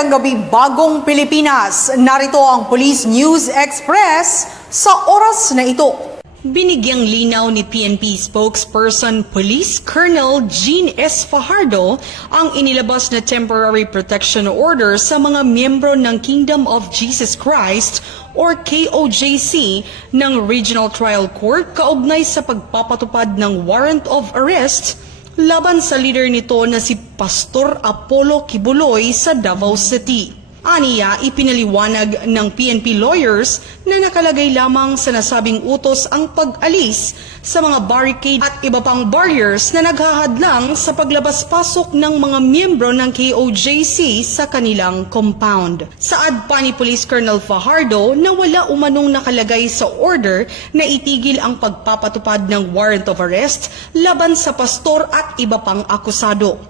Magandang gabi, Bagong Pilipinas. Narito ang Police News Express sa oras na ito. Binigyang linaw ni PNP spokesperson Police Colonel Jean S. Fajardo ang inilabas na temporary protection order sa mga miyembro ng Kingdom of Jesus Christ or KOJC ng Regional Trial Court kaugnay sa pagpapatupad ng warrant of arrest laban sa leader nito na si Pastor Apollo Kibuloy sa Davao City. Aniya, ipinaliwanag ng PNP lawyers na nakalagay lamang sa nasabing utos ang pag-alis sa mga barricade at iba pang barriers na naghahadlang sa paglabas-pasok ng mga miyembro ng KOJC sa kanilang compound. Saad pa ni Police Colonel Fajardo na wala umanong nakalagay sa order na itigil ang pagpapatupad ng warrant of arrest laban sa pastor at iba pang akusado.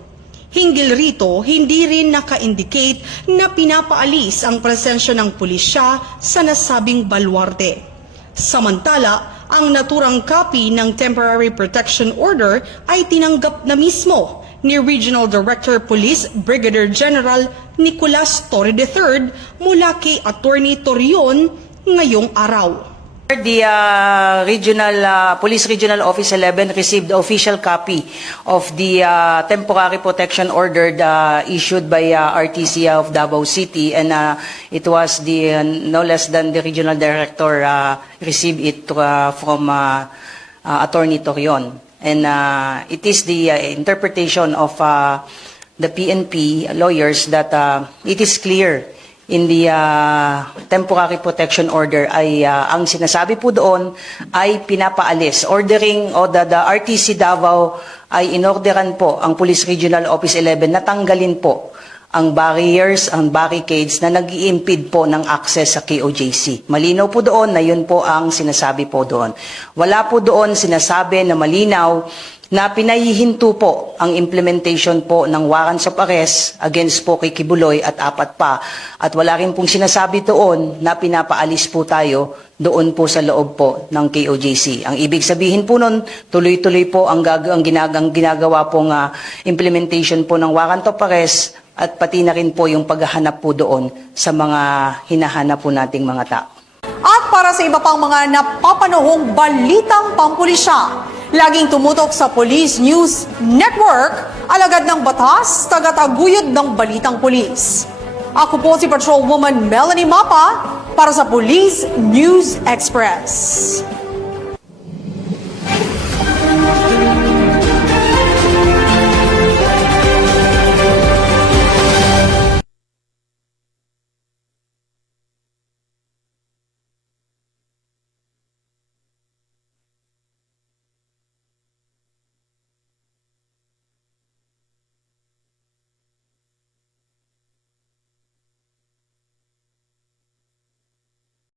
Hinggil rito, hindi rin naka-indicate na pinapaalis ang presensya ng pulisya sa nasabing baluarte. Samantala, ang naturang copy ng Temporary Protection Order ay tinanggap na mismo ni Regional Director Police Brigadier General Nicolas Torre III mula kay Attorney Torion ngayong araw. The Police Regional Office 11 received the official copy of the temporary protection order issued by RTC of Davao City, and it was the no less than the regional director received it from Attorney Torion, and it is the interpretation of the PNP lawyers that it is clear in the temporary protection order ay ang sinasabi po doon ay pinapaalis. Ordering o the RTC Davao ay inorderan po ang Police Regional Office 11 na tanggalin po ang barriers, ang barricades na nag-i-impede po ng access sa KOJC. Malinaw po doon na yun po ang sinasabi po doon. Wala po doon sinasabi na malinaw na pinahihinto po ang implementation po ng warrants of arrest against po kay Kibuloy at apat pa. At wala rin pong sinasabi doon na pinapaalis po tayo doon po sa loob po ng KOJC. Ang ibig sabihin po nun, tuloy-tuloy po ang ginagawa pong implementation po ng warrant of arrest at pati na rin po yung paghahanap po doon sa mga hinahanap po nating mga tao. At para sa iba pang mga napapanahong balitang pampulisya, laging tumutok sa Police News Network, alagad ng batas, tagataguyod ng balitang pulis. Ako po si Patrolwoman Melanie Mapa para sa Police News Express.